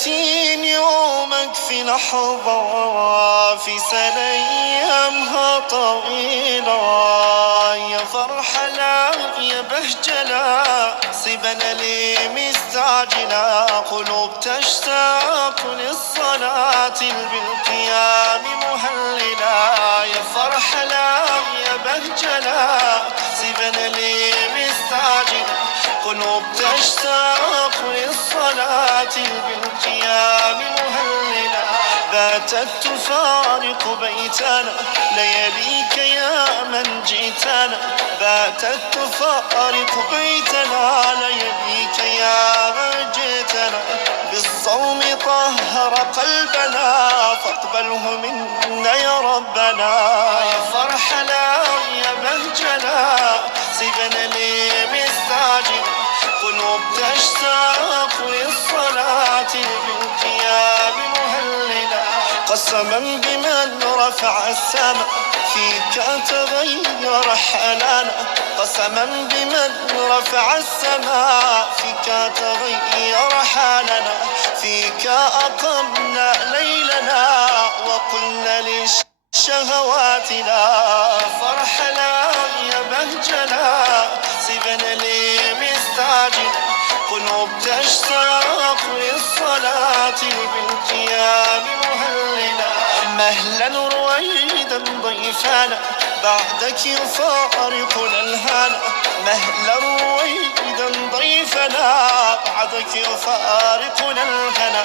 30 يومك في لحظة، في سنة أيامها طويلة. يا فرحة لا يا بهجة لا، سيبنا لي مستعجلة. قلوب تشتاق للصلاة بالقيام مهللة. يا فرحة لا يا بهجة لا، سيبنا لي مستعجلة. قلوب تشتاق للصلاة بالقيام مهللة. باتت تفارق بيتنا لياليك يا من جئتنا. باتت تفارق بيتنا لياليك يا من جئتنا. بالصوم طهر قلبنا فاقبله منا يا ربنا. يا فرحة لا يا بهجة لا، سيبنا لي مستعجل. قلوب تشتاق للصلاة بالقيام مهللة. قسما بمن رفع السماء فيك تغير حالنا. قسما بمن رفع السماء فيك تغير حالنا. فيك أقمنا ليلنا وقلنا للشهوات لا. فرح لا يا بهجة لا، سيبنا لي مستعجل. قلوب تشتاق للصلاة بالقيام مهللة. مهلا رويدا ضيفانا بعدك يفارقنا الهنا. مهلا رويدا ضيفنا بعدك يفارقنا الهنا.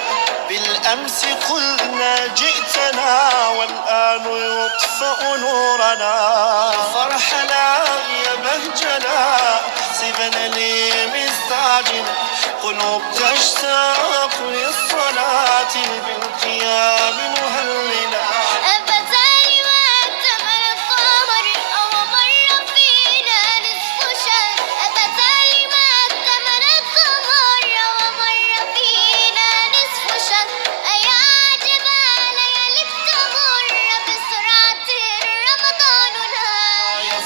بالأمس قلنا جئتنا والآن يطفأ نورنا. فرح لا يا بهجة لا، سيبنا لي مستعجل. قلوب تشتاق للصلاة بالقيام مهللة.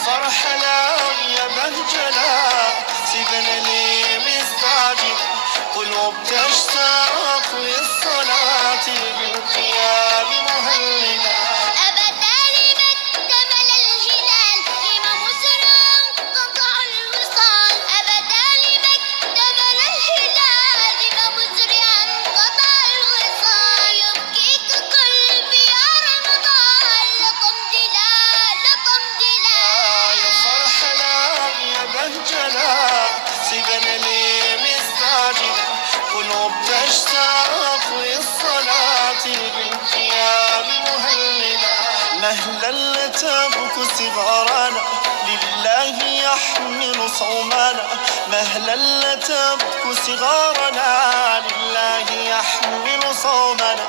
فرحة لا يا بهجة لا، سيبنا لي مستعجل. قلوب تشتاق للصلاة بالقيام مهللة. أبدا لما اكتمل الهلال لما مسرى انقطع الوصال. أبدا لما اكتمل الهلال لما مسرى انقطع الوصال. يبكيك قلبي يا رمضان لتمضي لا لتمضي لا. يا فرحة لا يا بهجة لا، سيبنا لي مستعجل. قلوب تشتاق للصلاة بالقيام مهللة. مهلا لتبك صغارنا لله يحمل صومنا. مهلا لتبك صغارنا لله يحمل صومنا.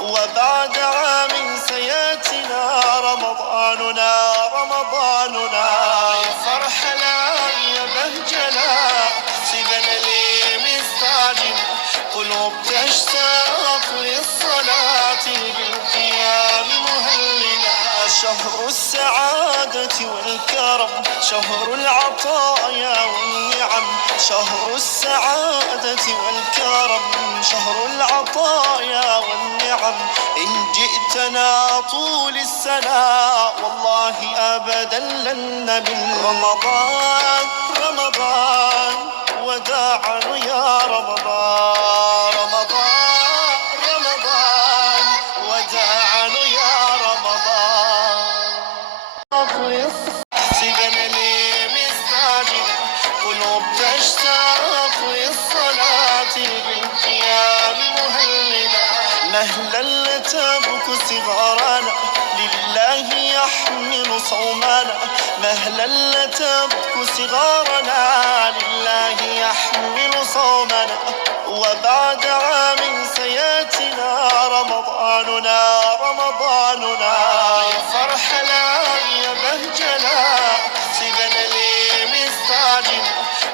وبعد عام سياتنا رمضاننا رمضاننا. يا فرحة لا يا بهجة لا، سيبنا لي مستعجل. قلوب تشتاق للصلاة بالقيام مهللة. شهر السعادة والكرم، شهر العطايا والنعم. شهر السعادة والكرم، شهر العطايا والنعم. إن جئتنا طول السنة والله أبدا لن نمل. رمضان رمضان وداعا يا رمضان. رمضان رمضان وداعا يا رمضان. سيبنا لي مستعجل. قلوب تشتاق للصلاة بالقيام مهللة. مهلا لتبك صغارنا لله يحمل صومنا. مهلا لتبك صغارنا لله يحمل صومنا. وبعد عام سياتنا رمضاننا رمضاننا. يا فرحة لا يا بهجة لا، سيبنا لي مستعجل.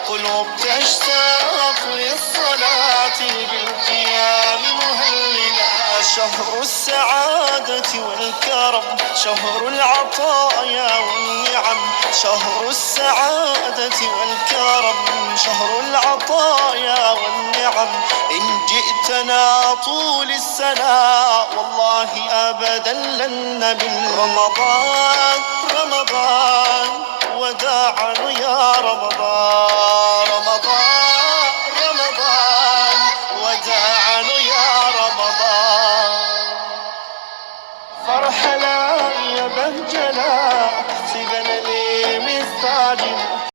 قلوب تشتاق للصلاة بالقيام مهللة. شهر السعادة والكرم، شهر العطايا والنعم. شهر السعادة والكرم، شهر العطايا والنعم. نعم إن جئتنا طول السنة والله أبدا لن نمل رمضان